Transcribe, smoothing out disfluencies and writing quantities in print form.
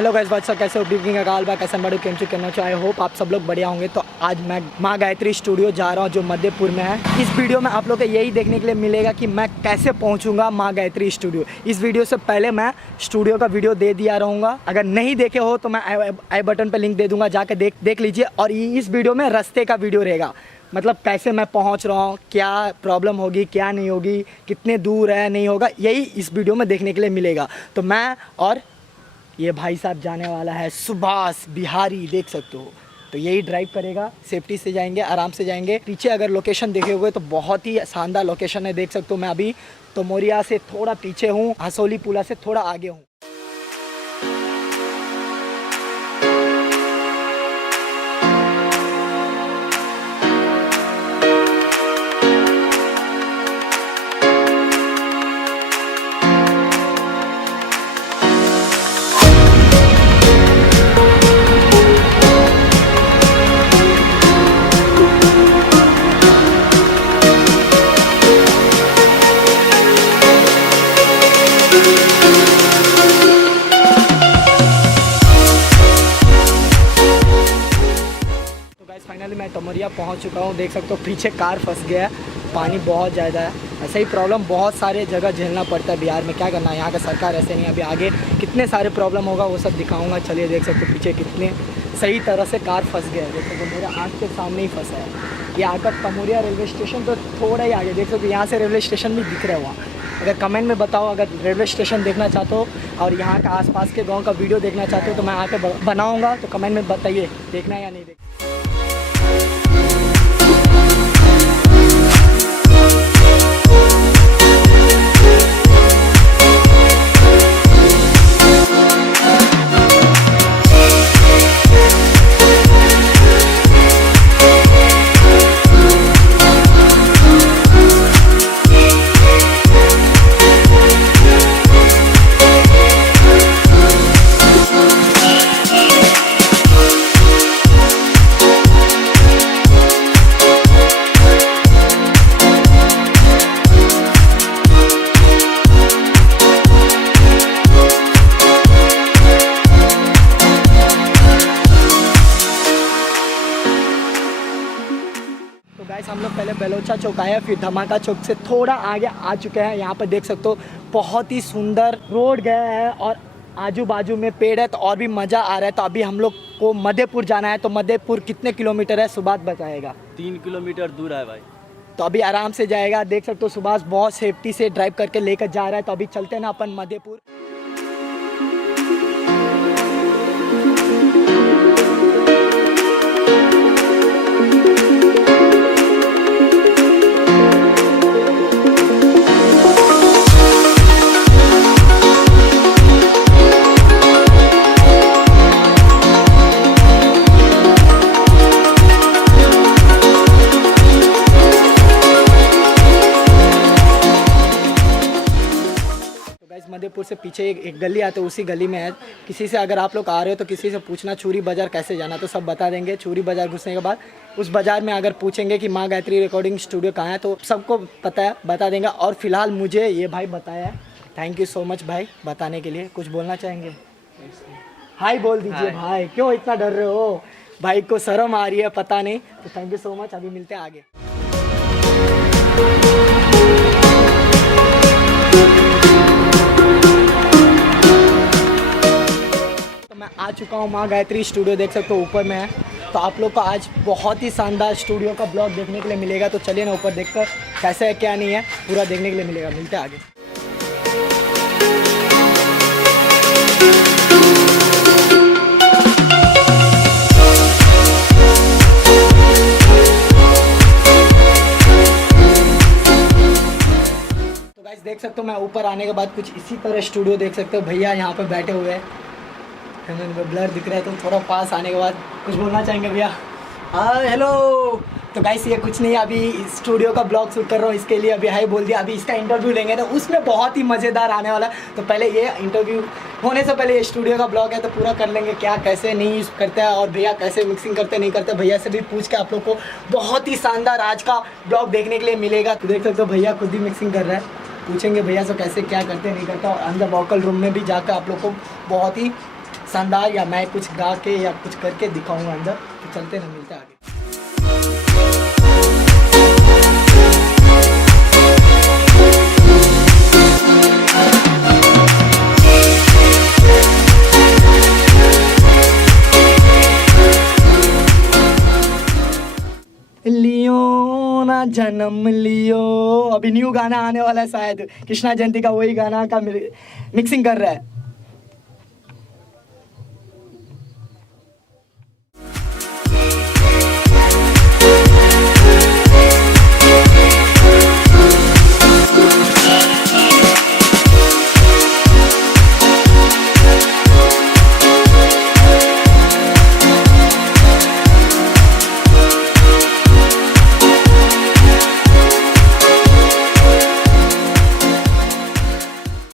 Hello guys, बादशाह कैसे हो? बिगिंग अकाल बा कैसन बड़ू केम करना चाहे होप आप सब लोग बढ़िया होंगे। तो आज मैं माँ गायत्री स्टूडियो जा रहा हूँ जो मध्यपुर में है। इस वीडियो में आप लोग को यही देखने के लिए मिलेगा कि मैं कैसे पहुँचूंगा माँ गायत्री स्टूडियो। इस वीडियो से पहले मैं स्टूडियो का वीडियो दे दिया रहूँगा, अगर नहीं देखे हो तो मैं आई बटन पर लिंक दे दूँगा, जाकर देख लीजिए। और इस वीडियो में रास्ते का वीडियो रहेगा, मतलब कैसे मैं पहुंच रहा हूँ, क्या प्रॉब्लम होगी क्या नहीं होगी, कितने दूर है नहीं होगा, यही इस वीडियो में देखने के लिए मिलेगा। तो मैं और ये भाई साहब जाने वाला है सुभाष बिहारी, देख सकते हो। तो यही ड्राइव करेगा, सेफ्टी से जाएंगे, आराम से जाएंगे। पीछे अगर लोकेशन देखे हुए तो बहुत ही शानदार लोकेशन है, देख सकते हो। मैं अभी तो मोरिया से थोड़ा पीछे हूँ, हसोली पुला से थोड़ा आगे हूँ। फाइनली मैं टमरिया पहुंच चुका हूं, देख सकते हो। पीछे कार फंस गया है, पानी बहुत ज़्यादा है। ऐसा ही प्रॉब्लम बहुत सारे जगह झेलना पड़ता है बिहार में, क्या करना है, यहाँ का सरकार ऐसे नहीं। अभी आगे कितने सारे प्रॉब्लम होगा वो सब दिखाऊंगा। चलिए, देख सकते हो पीछे कितने सही तरह से कार फंस गया है, देख सकते हो। मेरे आँख के सामने ही फंसा है। ये आकर टमरिया रेलवे स्टेशन तो थोड़ा ही आगे, देख सकते हो। यहाँ से रेलवे स्टेशन भी दिख रहा है वहाँ। अगर कमेंट में बताओ, अगर रेलवे स्टेशन देखना चाहते हो और यहाँ का आसपास के गांव का वीडियो देखना चाहते हो तो मैं आके बनाऊँगा। तो कमेंट में बताइए देखना है या नहीं देखना। हम लोग पहले बेलोचा चौक आए, फिर धमाका चौक से थोड़ा आगे आ चुके हैं। यहाँ पर देख सकते हो बहुत ही सुंदर रोड गया है और आजू बाजू में पेड़ है, तो और भी मज़ा आ रहा है। तो अभी हम लोग को मध्यपुर जाना है। तो मध्यपुर कितने किलोमीटर है सुभाष बताएगा? 3 किलोमीटर दूर है भाई। तो अभी आराम से जाएगा, देख सकते हो। सुभाष बहुत सेफ्टी से ड्राइव करके लेकर जा रहा है। तो अभी चलते हैं ना अपन मध्यपुर। मध्यपुर से पीछे एक गली आते है, उसी गली में है। किसी से अगर आप लोग आ रहे हो तो किसी से पूछना चूरी बाज़ार कैसे जाना, तो सब बता देंगे। चूरी बाज़ार घुसने के बाद उस बाज़ार में अगर पूछेंगे कि माँ गायत्री रिकॉर्डिंग स्टूडियो कहाँ है तो सबको पता है, बता देंगे। और फिलहाल मुझे ये भाई बताया है, थैंक यू सो मच भाई बताने के लिए। कुछ बोलना चाहेंगे? हाय बोल दीजिए भाई, क्यों इतना डर रहे हो? भाई को शर्म आ रही है पता नहीं। तो थैंक यू सो मच, अभी मिलते हैं आगे। मैं आ चुका हूँ माँ गायत्री स्टूडियो, देख सकते हो ऊपर में है। तो आप लोग को आज बहुत ही शानदार स्टूडियो का ब्लॉग देखने के लिए मिलेगा। तो चलिए ना ऊपर देखकर कैसा है क्या नहीं है पूरा देखने के लिए मिलेगा। मिलते हैं आगे। तो गाइस देख सकते हो मैं ऊपर आने के बाद कुछ इसी तरह स्टूडियो देख सकते हो। भैया यहाँ पे बैठे हुए हैं, ब्लर दिख रहा है तो थोड़ा पास आने के बाद कुछ बोलना चाहेंगे भैया? हाँ हेलो। तो गाइस ये कुछ नहीं, अभी स्टूडियो का ब्लॉग शूट कर रहा हूँ, इसके लिए अभी हाई बोल दिया। अभी इसका इंटरव्यू लेंगे तो उसमें बहुत ही मज़ेदार आने वाला है। तो पहले ये इंटरव्यू होने से पहले ये स्टूडियो का ब्लॉग है तो पूरा कर लेंगे, क्या कैसे नहीं करते हैं और भैया कैसे मिक्सिंग करते नहीं करते, भैया से भी पूछ के आप लोग को बहुत ही शानदार आज का ब्लॉग देखने के लिए मिलेगा। तो देख सकते हो भैया खुद ही मिक्सिंग कर रहा है, पूछेंगे भैया से कैसे क्या करते नहीं करता। और अंदर वोकल रूम में भी जाकर आप लोग को बहुत ही शानदार, या मैं कुछ गा के या कुछ करके दिखाऊंगा अंदर। तो चलते ना, मिलते हैं आगे। लियो ना जन्म लियो, अभी न्यू गाना आने वाला है शायद, कृष्णा जयंती का, वही गाना का मिक्सिंग कर रहा है।